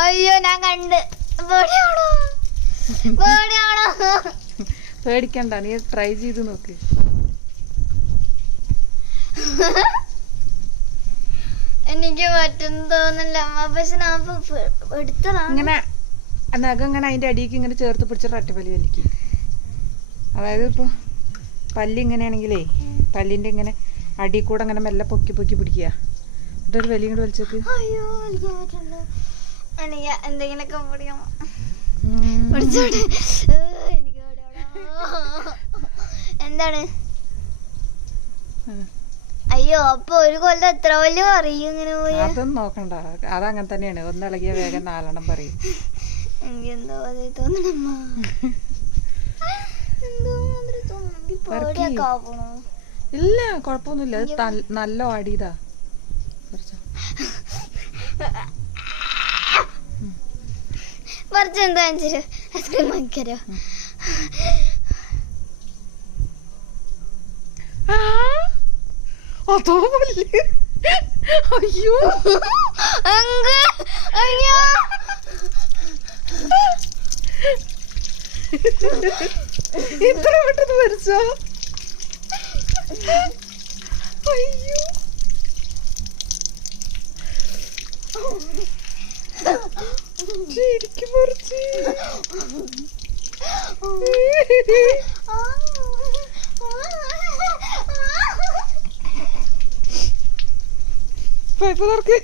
അയ്യോ ഞാൻ കണ്ട്. പേടിക്കണ്ട, നീ ട്രൈ ചെയ്ത് നോക്ക്. എനിക്ക് പറ്റുന്ന തോന്നില്ല. പക്ഷെ ഞാൻ എടുത്തതാ. ഇങ്ങനെ നഖം ഇങ്ങനെ അതിന്റെ അടിക്ക് ഇങ്ങനെ ചേർത്ത് പിടിച്ചിട്ട് ഒറ്റപ്പല്ലി വലിക്കും. അതായത് ഇപ്പൊ പല്ല് ഇങ്ങനെയാണെങ്കിലേ പല്ലിന്റെ ഇങ്ങനെ അടി കൂടെ അങ്ങനെ മെല്ലെ പൊക്കി പൊക്കി പിടിക്കുക. എന്നിട്ടൊരു വലിയ കൂടെ വലിച്ചേക്ക്. അയ്യോ എനിക്ക് പറ്റില്ല. എനിക്ക് എന്തെങ്കിലൊക്കെ പിടിക്കണം. എനിക്ക് എന്താണ്? അയ്യോ അപ്പൊ ഒരു കൊല്ലം എത്ര കൊല്ലം പറയും ഇങ്ങനെ പോയി? അതൊന്നും നോക്കണ്ട, അതങ്ങനെ തന്നെയാണ്. ഒന്നിളകിയ വേഗം 4 പറയും. എനിക്ക് എന്തോ അതേ തോന്നണമ്മ. ഇല്ല കൊഴപ്പൊന്നുമില്ല, അത് നല്ല ആടിയതാ. കുറച്ചെന്താ ഐസ്ക്രീം വാങ്ങിക്കരോ? അതോ അയ്യോ അയ്യോ ഇത്ര പെട്ടെന്ന് മരിച്ചോ? അയ്യോ ശരിക്കും മരിച്ചു. പൈപ്പ് തുറക്ക്.